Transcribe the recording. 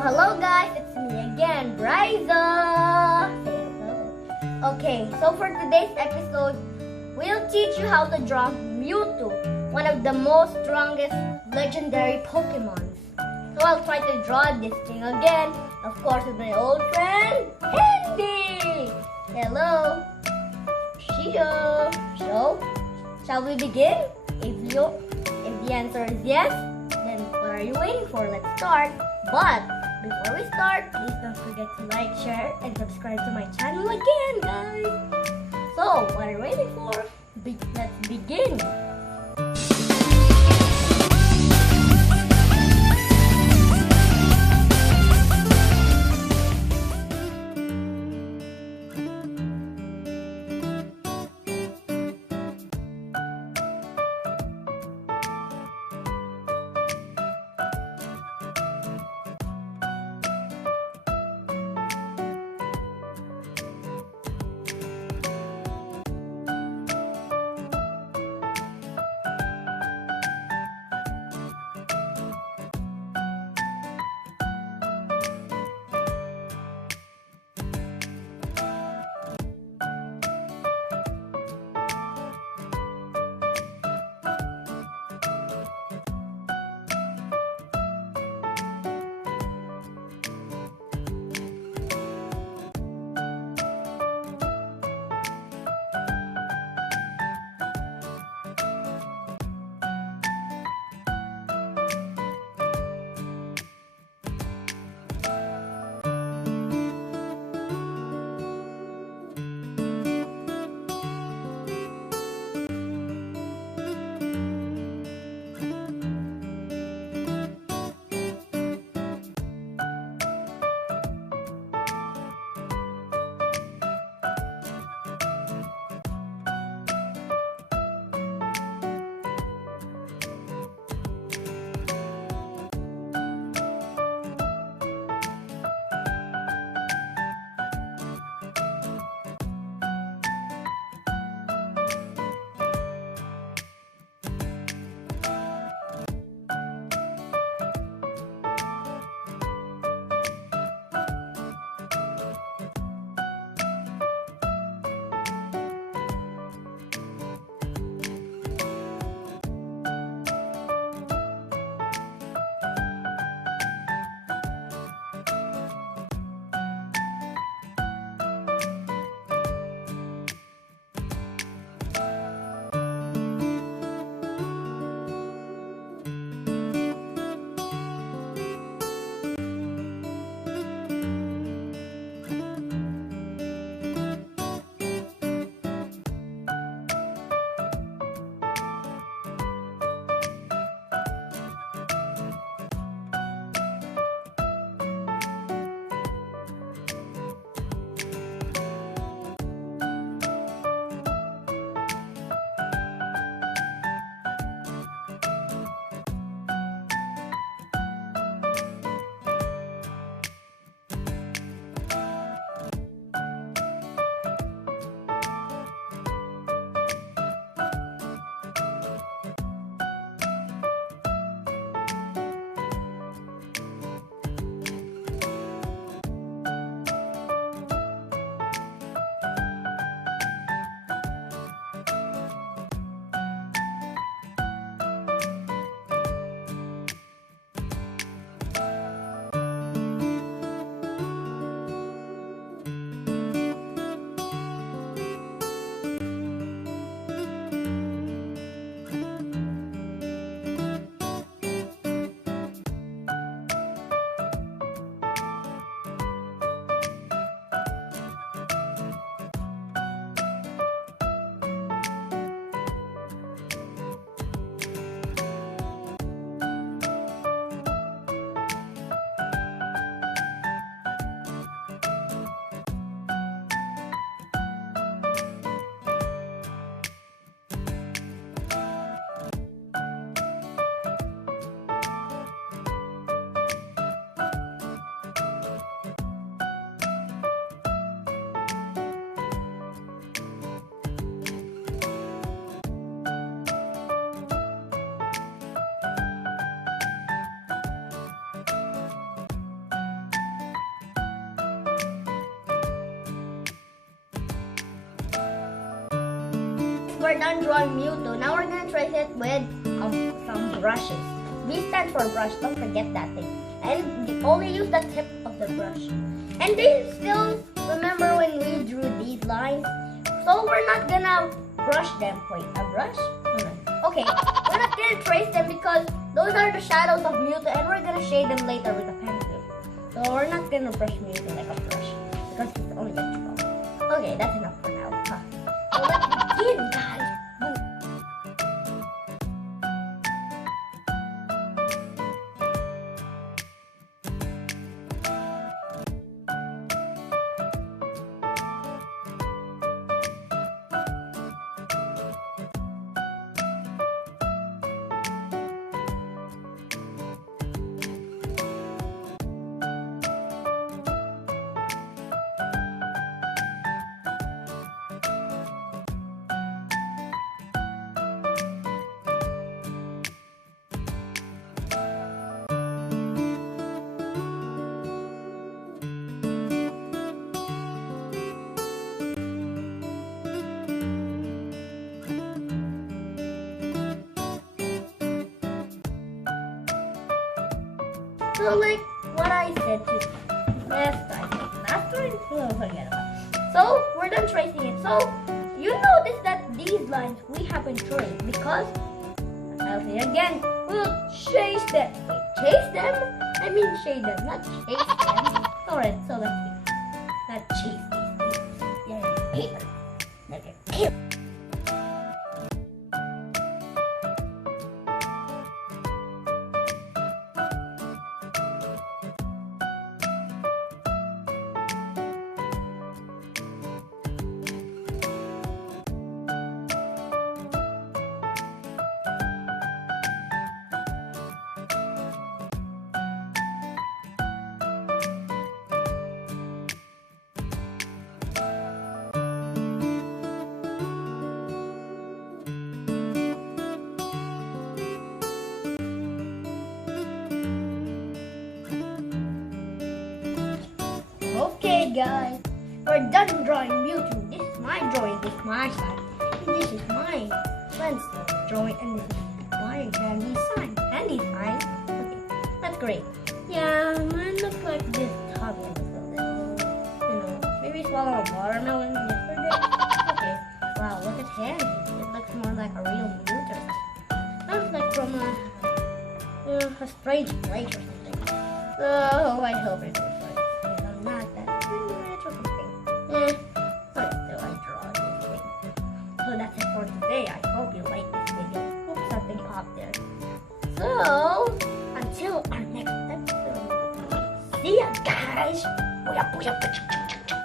hello guys, it's me again, Brizzoh. Say hello. Okay, so for today's episode, we'll teach you how to draw Mewtwo, one of the most strongest legendary Pokemon. So I'll try to draw this thing again, of course with my old friend, Andy. Hello. Shio. So, shall we begin? If the answer is yes, then what are you waiting for? Let's start. But before we start, please don't forget to like, share, and subscribe to my channel again, guys. So, what are you waiting for? Let's begin. we're done drawing Mewtwo. Now we're gonna trace it with some brushes. B stands for brush. Don't forget that thing. And only use the tip of the brush. And do you still remember when we drew these lines? So we're not gonna brush them. Wait, a brush? Okay, we're not gonna trace them because those are the shadows of Mewtwo, and we're gonna shade them later with a pencil. So we're not gonna brush Mewtwo like a brush because it's only a draw. Okay, that's enough for now. So let's begin, guys. So like what I said to last time, oh, forget about it. So we're done tracing it. So you notice that these lines we haven't traced because, I'll say again, we'll chase them. Wait, chase them? I mean shade them, not chase them. Alright, so let's see. Not chase these. Yeah, paper. Okay, paper. Okay guys, we're done drawing Mewtwo. This is my drawing, this is my side. And this is my friend's drawing, and this is my Candy's sign. Candy's sign? Okay, that's great. Yeah, mine looks like this tubby a little. Maybe swallow a watermelon yesterday. Okay, wow, look at Candy. It looks more like a real Mewtwo. Looks like from a strange place or something. So I hope it was like, not that rich or something. But still I draw this thing. So that's it for today. I hope you like this video. Hope something popped there. So until our next episode. See ya guys. Booyah, booyah, booyah.